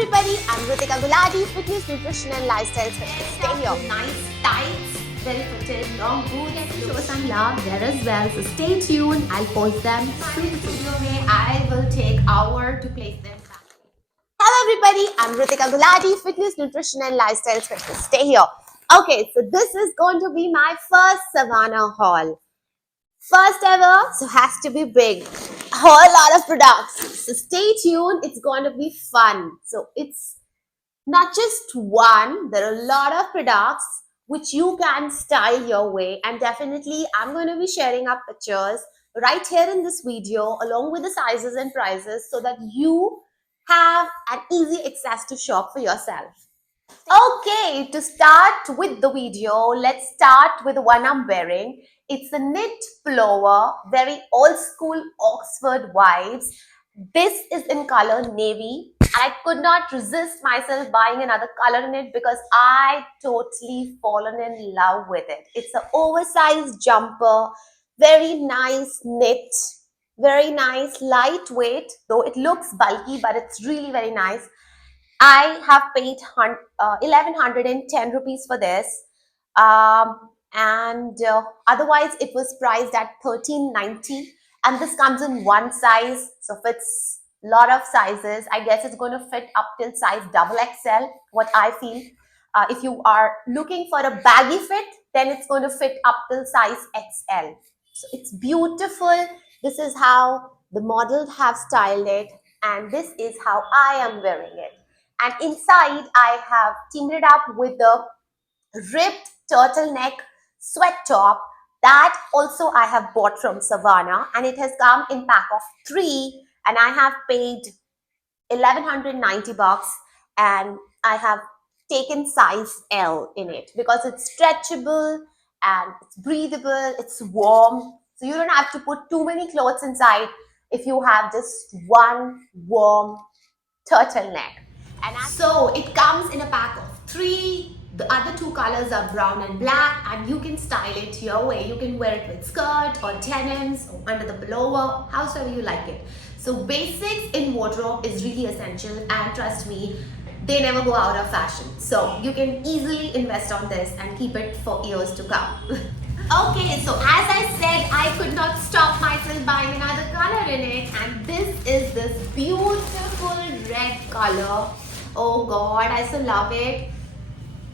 everybody, I'm Ritika Gulati, fitness, nutrition and lifestyle specialist. Stay here. Nice tights, very fitted, long boots. Let me show some love there as well. So stay tuned. I'll post them soon. I will take hour to place them back. Hello everybody, I'm Ritika Gulati, fitness, nutrition and lifestyle specialist. Stay here. Okay, so this is going to be my first Savannah haul. First ever, so has to be big. A whole lot of products. So stay tuned, it's going to be fun. So it's not just one, there are a lot of products which you can style your way, and definitely I'm going to be sharing up pictures right here in this video along with the sizes and prices so that you have an easy access to shop for yourself. Okay, to start with the video, let's start with the one I'm wearing. It's a knit pullover, very old school Oxford vibes. This is in color navy. I could not resist myself buying another color in it because I totally fallen in love with it. It's an oversized jumper, very nice knit, very nice lightweight, though it looks bulky, but it's really very nice. I have paid 1110 rupees for this. And otherwise it was priced at 1390, and this comes in one size, so fits a lot of sizes. I guess it's going to fit up till size double XL, what I feel. If you are looking for a baggy fit, then it's going to fit up till size XL. So it's beautiful. This is how the models have styled it, and this is how I am wearing it. And inside I have teamed it up with the ripped turtleneck sweat top that also I have bought from Savannah, and it has come in pack of 3, and I have paid 1190 bucks, and I have taken size L in it because it's stretchable and it's breathable, it's warm, so you don't have to put too many clothes inside if you have just one warm turtleneck. And so it comes in a pack of 3. The other 2 colors are brown and black, and you can style it your way. You can wear it with skirt or denims or under the pullover, however you like it. So basics in wardrobe is really essential, and trust me, they never go out of fashion. So you can easily invest on this and keep it for years to come. Okay, so as I said, I could not stop myself buying another color in it, and this is this beautiful red color. Oh god, I so love it.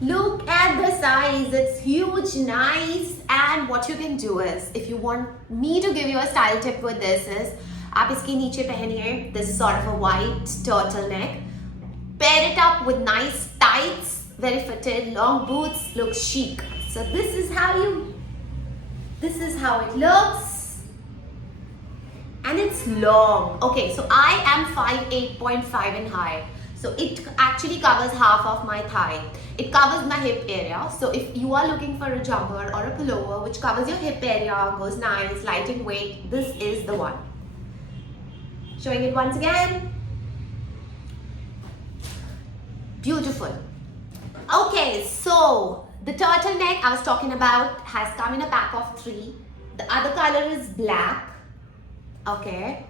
Look at the size, it's huge, nice. And what you can do is, if you want me to give you a style tip with this is, आप इसके नीचे पहनिए, this is sort of a white turtleneck. Pair it up with nice tights, very fitted, long boots, looks chic. So this is how it looks. And it's long. Okay, so I am 5'8.5" in height. So it actually covers half of my thigh. It covers my hip area. So if you are looking for a jumper or a pullover which covers your hip area, goes nice, light in weight, this is the one. Showing it once again. Beautiful. Okay, so the turtleneck I was talking about has come in a pack of 3. The other color is black. Okay.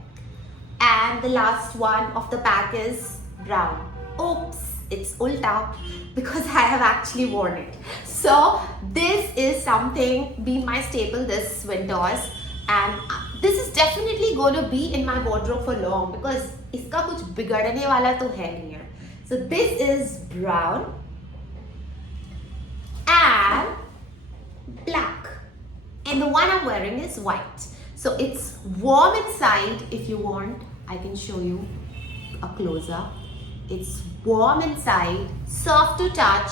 And the last one of the pack is brown. Oops, it's ulta because I have actually worn it. So this is something been my staple this winters, and this is definitely going to be in my wardrobe for long because iska kuch bigadne wala to hai nahi hai. So this is brown and black, and the one I'm wearing is white. So it's warm inside. If you want, I can show you a close-up. It's warm inside, soft to touch,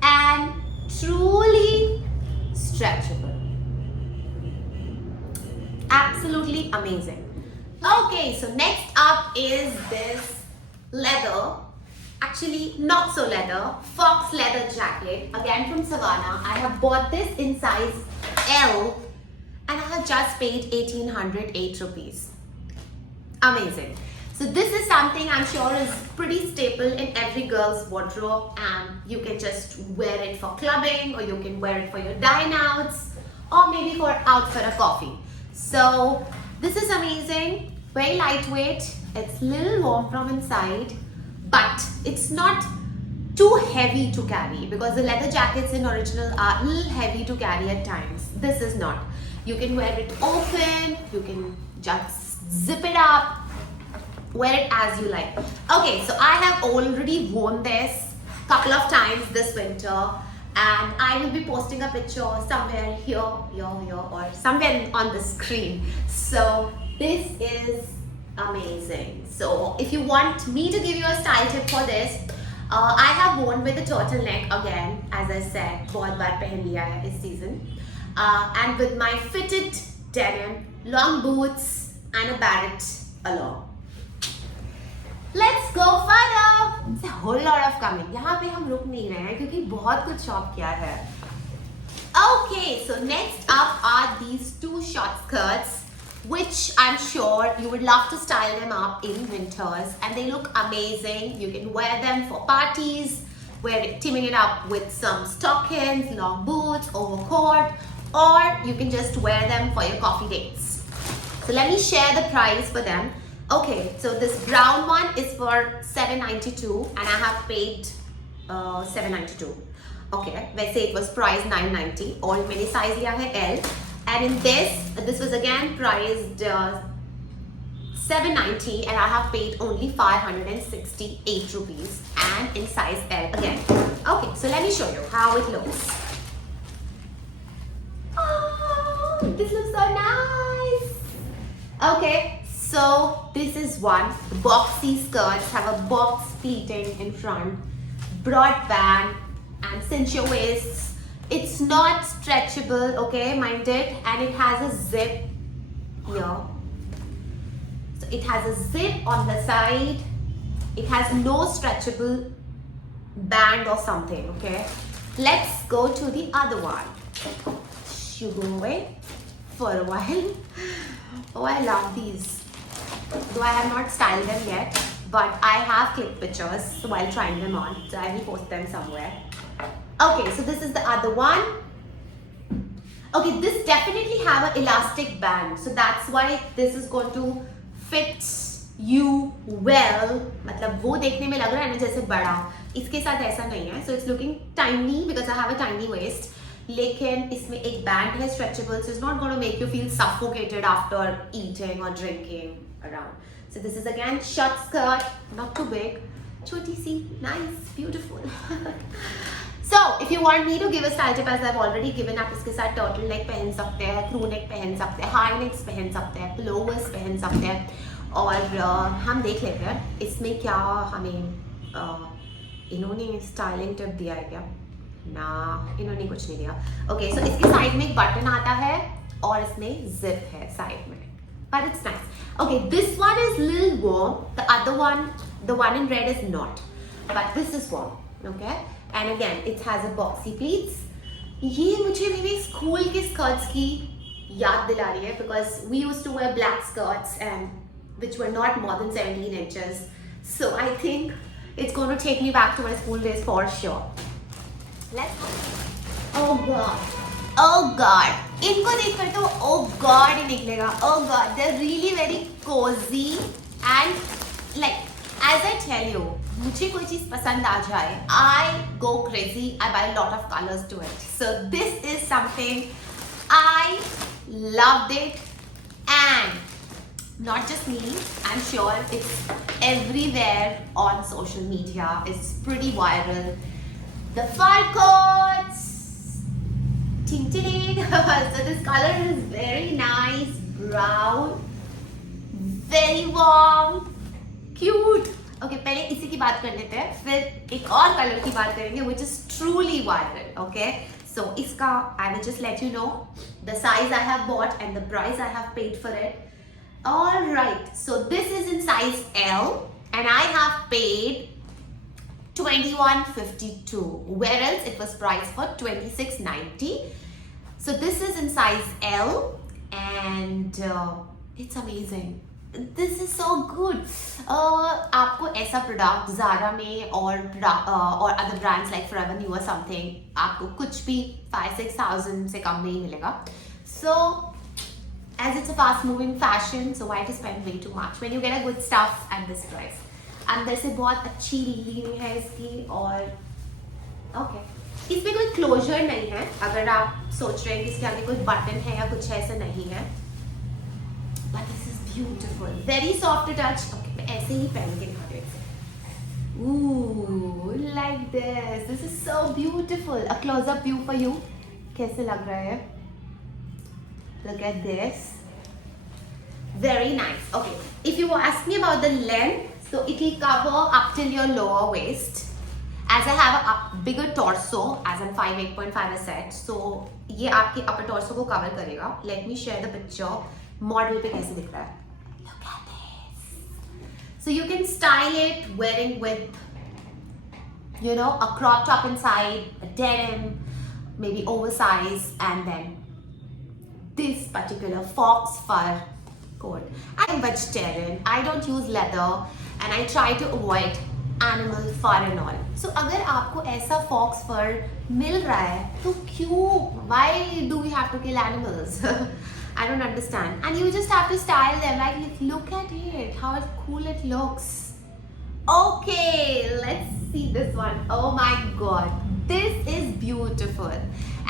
and truly stretchable. Absolutely amazing. Okay, so next up is this leather, actually not so leather, fox leather jacket, again from Savannah. I have bought this in size L, and I have just paid 1808 rupees. Amazing. So this is something I'm sure is pretty staple in every girl's wardrobe, and you can just wear it for clubbing, or you can wear it for your dine outs, or maybe for out for a coffee. So this is amazing, very lightweight, it's a little warm from inside, but It's not too heavy to carry because the leather jackets in original are a little heavy to carry at times. This is not. You can wear it open, you can just zip it up, wear it as you like. Okay, so I have already worn this couple of times this winter, and I will be posting a picture somewhere here, or somewhere on the screen. So this is amazing. So if you want me to give you a style tip for this, I have worn with a turtleneck again, as I said, बहुत बार पहन लिया है इस season, and with my fitted denim, long boots and a barrette along. Let's go further. It's a whole lot of coming. यहाँ पे हम रुक नहीं रहे हैं क्योंकि बहुत कुछ शॉप किया है. Okay, so next up are these two short skirts, which I'm sure you would love to style them up in winters, and they look amazing. You can wear them for parties, teaming it up with some stockings, long boots, overcoat, or you can just wear them for your coffee dates. So let me share the price for them. Okay, so this brown one is for $7.92 and I have paid $7.92. Okay, वैसे it was priced $9.90 और मैंने size लिया है L, and in this was again priced $7.90 and I have paid only 568 rupees and in size L again. Okay, so let me show you how it looks. Oh, this looks so nice. Okay. So this is one. The boxy skirts have a box pleating in front, broad band, and cinch your waists. It's not stretchable, okay, mind it, and it has a zip here. So it has a zip on the side. It has no stretchable band or something, okay. Let's go to the other one. You go away for a while. Oh, I love these. Though I have not styled them yet, but I have clicked pictures while trying them on, so I will post them somewhere. Okay, so this is the other one. Okay, this definitely have an elastic band, so that's why this is going to fit you well. मतलब वो देखने में लग रहा है ना जैसे बड़ा, इसके साथ ऐसा नहीं है. So it's looking tiny because I have a tiny waist. लेकिन इसमें एक बैंड है stretchable, so it's not going to make you feel suffocated after eating or drinking around. So this is again short skirt, not too big, choti si, nice, beautiful. So if you want me to give a style tip, as I've already given, आप इसके साथ turtleneck पहन सकते हैं, crew neck पहन सकते हैं, high necks पहन सकते हैं, pullovers पहन सकते हैं, और हम देख लेते हैं इसमें क्या हमें इन्होंने styling tip दिया है क्या? ना, इन्होंने कुछ नहीं दिया. Okay, so इसके साइड में एक बटन आता है और इसमें zip है साइड में. But it's nice. Okay, this one is little warm. The other one, the one in red is not. But this is warm. Okay? And again, it has a boxy pleats. ये मुझे मेरे school के skirts की याद दिला रही है because we used to wear black skirts and which were not more than 17 inches. So I think it's going to take me back to my school days for sure. Let's go. Oh God. Oh God, इनको देखकर तो oh God ही निकलेगा. Oh God, they're really very cozy and like as I tell you, मुझे कोई चीज पसंद आ जाए, I go crazy. I buy a lot of colors to it. So this is something I loved it, and not just me. I'm sure it's everywhere on social media. It's pretty viral. The fur coats. So this color is very nice, brown, very warm, cute. Okay, पहले इसी की बात कर लेते हैं, फिर एक और कलर की बात करेंगे, which is truly viral. Okay, so इसका I will just let you know the size I have bought and the price I have paid for it. All right, so this is in size L, and I have paid $21.52, whereas it was priced for $26.90. So this is in size L, and it's amazing. This is so good. आपको ऐसा product Zara में और other brands like Forever New or something, आपको कुछ भी 5,000-6,000 से कम नहीं मिलेगा. So as it's a fast moving fashion, so why to spend way too much when you get a good stuff at this price? अंदर से बहुत अच्छी लीनिंग है इसकी और ओके इसमें कोई क्लोजर नहीं है, अगर आप सोच रहे हैं कि इसके आगे कोई बटन है या कुछ ऐसा नहीं है, but this is beautiful, very soft touch. Okay मैं ऐसे ही पहन के दिखा रही हूँ, like this is so beautiful. A close up view for you, कैसे लग रहा है? Look at this, very nice. Okay, if you ask me about the length, so it will cover up till your lower waist, as I have a bigger torso, as in 5'8.5" I said, so ये आपके upper torso को cover करेगा। Let me share the picture, model पे कैसे दिख रहा है, look at this। So you can style it wearing with, you know, a crop top inside, a denim, maybe oversized, and then this particular fox fur coat. I'm vegetarian, I don't use leather and I try to avoid animal fur and all. So अगर आपको ऐसा fox fur मिल रहा है तो क्यों? Why do we have to kill animals? I don't understand. And you just have to style them like look at it, how cool it looks. Okay, let's see this one. Oh my god, this is beautiful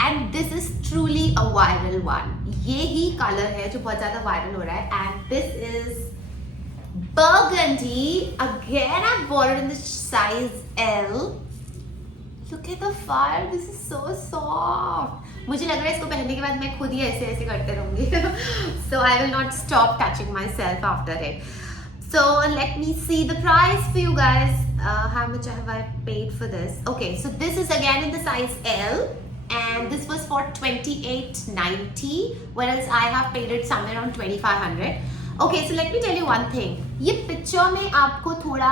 and this is truly a viral one. ये ही color है जो बहुत ज़्यादा viral हो रहा है and this is burgundy. Again, I bought it in the size L. Look at the fire. This is so soft. मुझे लग रहा है इसको पहनने के बाद मैं खुद ही ऐसे ऐसे करते रहूँगी. So I will not stop touching myself after it. So let me see the price for you guys. How much have I paid for this? Okay, so this is again in the size L and this was for $28.90, whereas I have paid it somewhere around $2,500. Okay, so let me tell you one thing. ये picture में आपको थोड़ा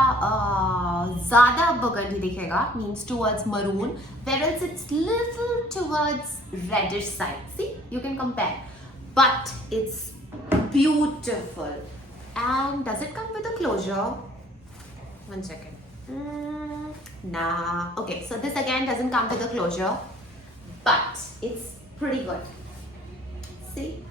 ज़्यादा burgundy दिखेगा, means towards maroon, whereas it's little towards reddish side. See, you can compare, but it's beautiful. And does it come with a closure? One second. Nah. Okay, so this again doesn't come with a closure, but it's pretty good. See?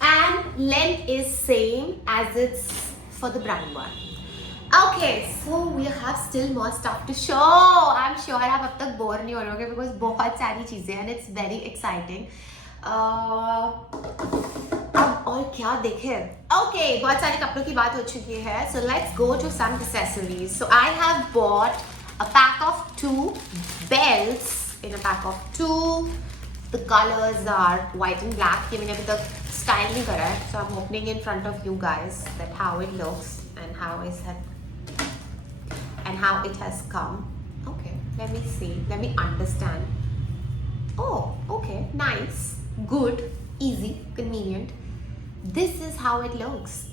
And length is same as it's for the brown one. Okay, so we have still more stuff to show. I'm sure आप अब तक bore नहीं हो रहे होंगे because बहुत सारी चीजें and it's very exciting. अब और क्या देखे? Okay, बहुत सारे कपड़ों की बात हो चुकी है. So let's go to some accessories. So I have bought a pack of 2 belts in a pack of 2. The colors are white and black. ये मैंने अभी तक style नहीं करा है. So I'm opening in front of you guys that how it looks and how it has come. Okay, let me see. Let me understand. Oh, okay, nice, good, easy, convenient. This is how it looks.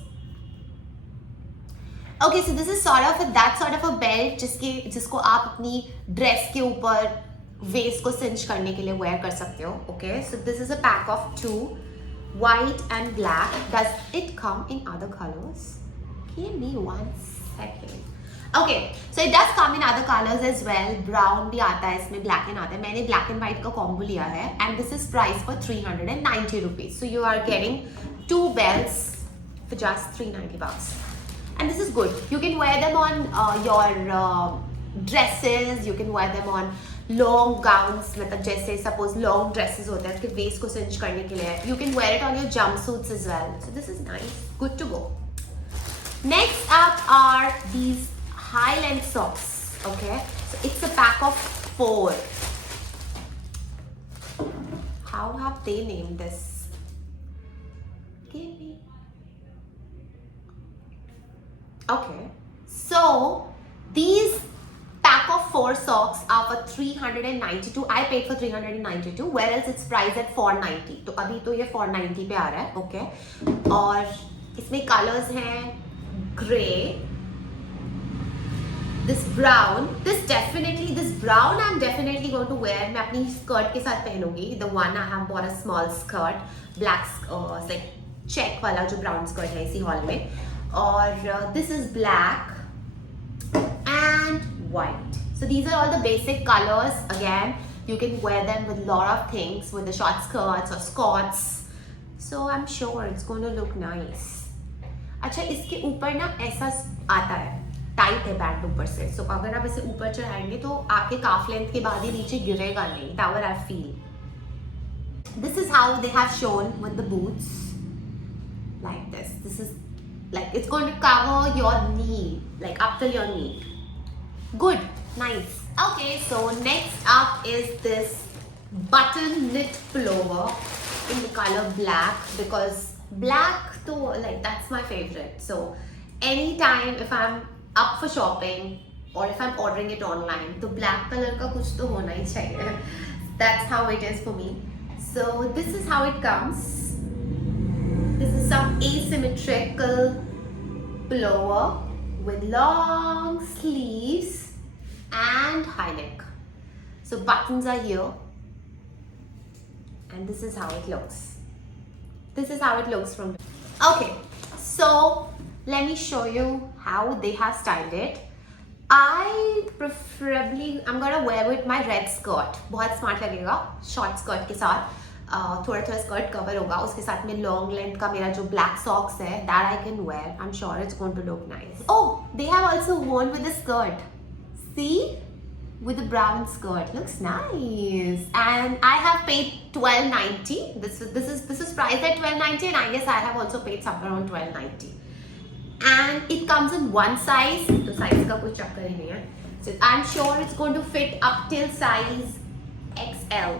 Okay, so this is that sort of a belt जिसको आप अपनी dress के ऊपर waste को cinch करने के लिए wear कर सकते हो. Okay, so this is a pack of 2, white and black. Does it come in other colors? Give me one second. Okay, so it does come in other colors as well. Brown भी आता है इसमें, black and आता है. मैंने black and white का combo लिया है and this is priced for 390 rupees. So you are getting 2 belts for just $390. And this is good. You can wear them on your dresses. You can wear them on long gowns. मतलब जैसे suppose long dresses होते हैं कि waist को cinch करने के लिए. You can wear it on your jumpsuits as well. So this is nice. Good to go. Next up are these high length socks. Okay, so it's a pack of 4. How have they named this? Give me. Okay, so these pack of 4 socks are for 392. I paid for 392, whereas it's priced at 490. तो अभी तो ये 490 पे आ रहा है. Okay, और इसमें colors हैं grey, this brown, this brown I'm definitely going to wear. मैं अपनी skirt के साथ पहनूंगी. The one I have bought a small skirt, black, like check वाला जो brown skirt है इसी haul में. और this is black and white. So these are all the basic colors. Again, you can wear them with a lot of things, with the short skirts or skirts. So I'm sure it's going to look nice. अच्छा इसके ऊपर ना ऐसा आता है, tight है band ऊपर से, सो अगर आप इसे ऊपर चढ़ाएंगे तो आपके काफ लेंथ के बाद ही नीचे गिरेगा नहीं, that I feel. This is how they have shown with the boots, like this. This is like it's going to cover your knee, like up till your knee. Good, nice. Okay, so next up is this button knit pullover in the color black, because black though, like that's my favorite. So anytime if I'm up for shopping or if I'm ordering it online, तो black color का कुछ तो होना ही चाहिए. That's how it is for me. So this is how it comes. This is some asymmetrical pullover with long sleeves and high neck. So buttons are here, and this is how it looks. This is how it looks from. Okay, so let me show you how they have styled it. I'm gonna wear with my red skirt. बहुत smart लगेगा short skirt के साथ. थोड़ा थोड़ा skirt cover होगा, उसके साथ में लॉन्ग लेंथ का मेरा जो ब्लैक सॉक्स है, that I can wear. I am sure it's going to look nice. Oh, they have also worn with the skirt. See, with a brown skirt, looks nice. And I have paid $12.90. This is priced at $12.90, and I guess I have also paid somewhere around $12.90. And it comes in one size, तो size का कोई चक्कर ही नहीं है. So I'm sure it's going to fit up till size XL.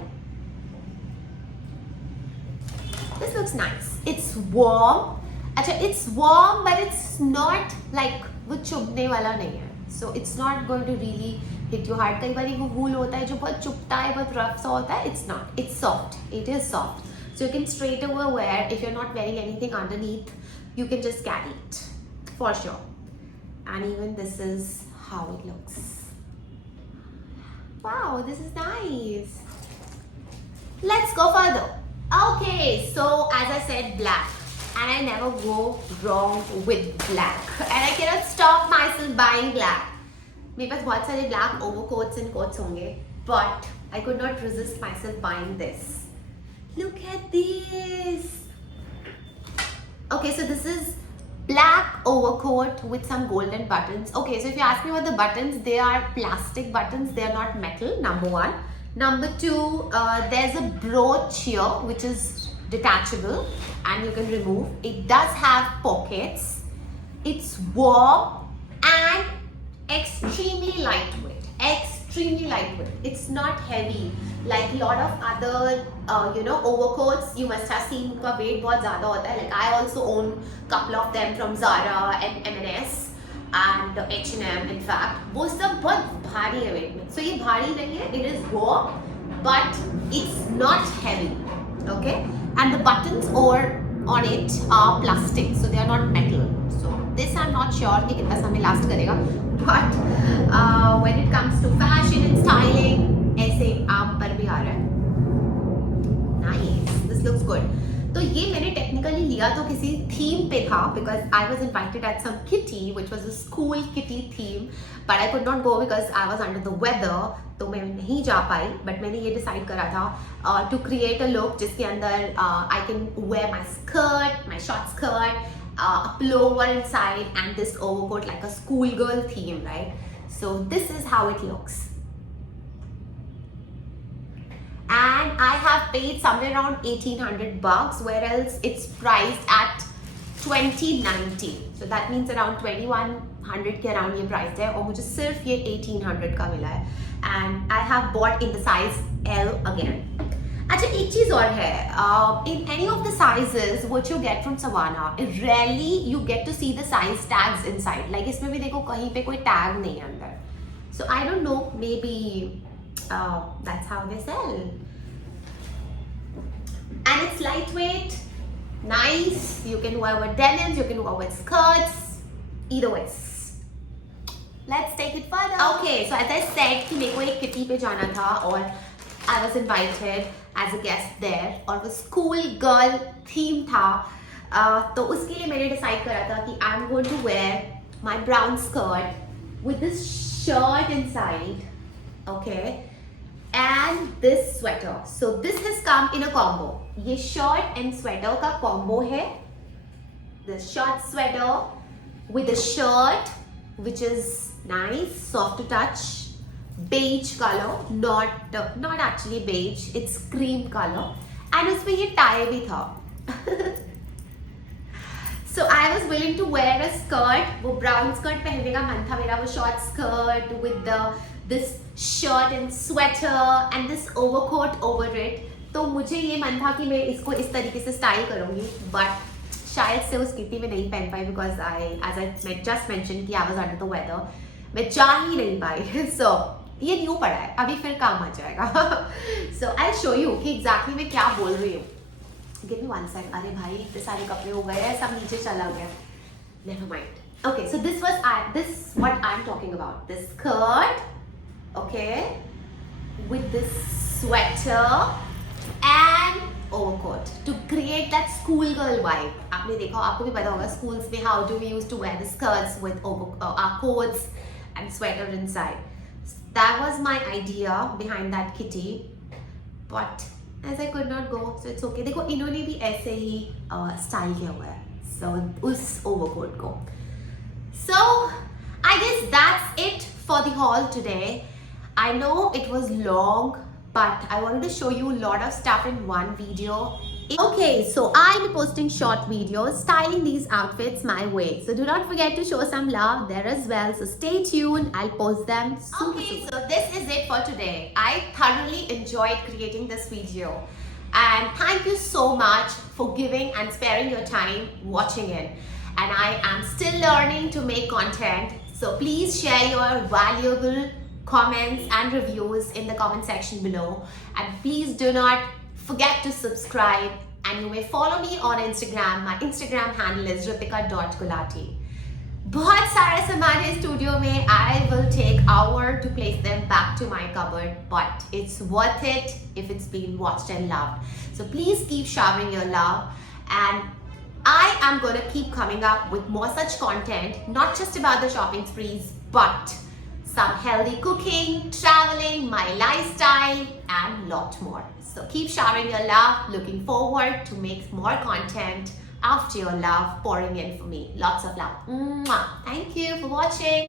This looks nice. It's warm. अच्छा, it's warm, but it's not like वो चुभने वाला नहीं है. So it's not going to really hit you hard. कई बार वो वूल होता है जो बहुत चुभता है, बहुत रफ सा होता है. It's not. It's soft. It is soft. So you can straight away wear. If you're not wearing anything underneath, you can just carry it for sure. And even this is how it looks. Wow, this is nice. Let's go further. Okay, so as I said, black, and I never go wrong with black, and I cannot stop myself buying black. मेरे पास बहुत सारे black overcoats and coats होंगे, but I could not resist myself buying this. Look at this. Okay, so this is black overcoat with some golden buttons. Okay, so if you ask me about the buttons, they are plastic buttons. They are not metal. Number one. Number two, there's a brooch here which is detachable and you can remove. It does have pockets. It's warm and extremely lightweight. Extremely lightweight. It's not heavy like a lot of other overcoats. You must have seen उनका weight बहुत ज़्यादा होता है. Like I also own couple of them from Zara and M&S. And H&M, in fact, वो सब बहुत भारी है वेट में. So ये भारी नहीं है, it is warm, but it's not heavy, okay? And the buttons on it are plastic, so they are not metal. So this I'm not sure कि कितना समय last करेगा, but when it comes to fashion and styling, ऐसे आम पर भी आ रहा है. Nice, this looks good. तो ये मैंने टेक्निकली लिया तो किसी थीम पे था, because I was invited at some kitty which was a school kitty theme, but I could not go because I was under the weather, तो मैं नहीं जा पाई. बट मैंने ये डिसाइड करा था टू क्रिएट अ लुक जिसके अंदर आई can where my skirt, my short skirt, a pullover inside and this overcoat like a schoolgirl theme, right? So this is how it looks. And I have paid somewhere around $1,800, whereas it's priced at $20.90. So that means around $2,100 के around ये price है, और मुझे सिर्फ ये $1,800 का मिला है. And I have bought in the size L again. अच्छा, एक चीज और है, in any of the sizes what you get from Savannah, rarely you get to see the size tags inside. Like इसमें भी देखो कहीं पे कोई tag नहीं है अंदर. So I don't know, maybe that's how they sell. And it's lightweight, nice. You can wear with denims, you can wear with skirts, either ways. Let's take it further. Okay, so as I said कि मेरे को एक kitty पे जाना था और I was invited as a guest there, और वो school girl theme था. तो उसके लिए मैंने decide करा था कि I'm going to wear my brown skirt with this shirt inside, okay, and this sweater. So this has come in a combo. ये shirt and sweater का combo है, the short sweater with a shirt which is nice, soft to touch, beige color, not actually beige, it's cream color, and उसमें ये tie भी था. So I was willing to wear a skirt. वो brown skirt पहनने का मन था मेरा, वो short skirt with this shirt and sweater and this overcoat over it. तो मुझे ये मन था कि मैं इसको इस तरीके से स्टाइल करूँगी, but शायद से उस किटी में नहीं पहन पाई because as I just mentioned कि I was under the weather. मैं जा ही नहीं पाई. So ये न्यू पड़ा है, अभी फिर काम आ जाएगा. So I'll show you कि exactly मैं क्या बोल रही हूँ. Give me one sec. अरे भाई इतने सारे कपड़े हो गए हैं, सब नीचे चला गया. Never mind. Okay, so this what I'm talking about. This skirt, okay, with this sweater and overcoat to create that schoolgirl vibe. आपने देखा, आपको भी पता होगा schools में how do we used to wear the skirts with our coats and sweater inside. That was my idea behind that kitty, but as I could not go, so it's okay. देखो इन्होंने भी ऐसे ही style किया हुआ है, so उस overcoat को. So I guess that's it for the haul today. I know it was long, but I wanted to show you a lot of stuff in one video. Okay, so I'll be posting short videos styling these outfits my way. So do not forget to show some love there as well. So stay tuned. I'll post them soon. Okay, so this is it for today. I thoroughly enjoyed creating this video. And thank you so much for giving and sparing your time watching it. And I am still learning to make content. So please share your valuable comments and reviews in the comment section below. And please do not forget to subscribe, and you may follow me on Instagram. My Instagram handle is ritika.gulati. बहुत सारे सामान है studio में. I will take hour to place them back to my cupboard, but it's worth it if it's been watched and loved. So please keep showering your love, and I am going to keep coming up with more such content, not just about the shopping sprees, but some healthy cooking, traveling, my lifestyle, and lot more. So keep showering your love. Looking forward to make more content after your love pouring in for me. Lots of love. Mwah. Thank you for watching.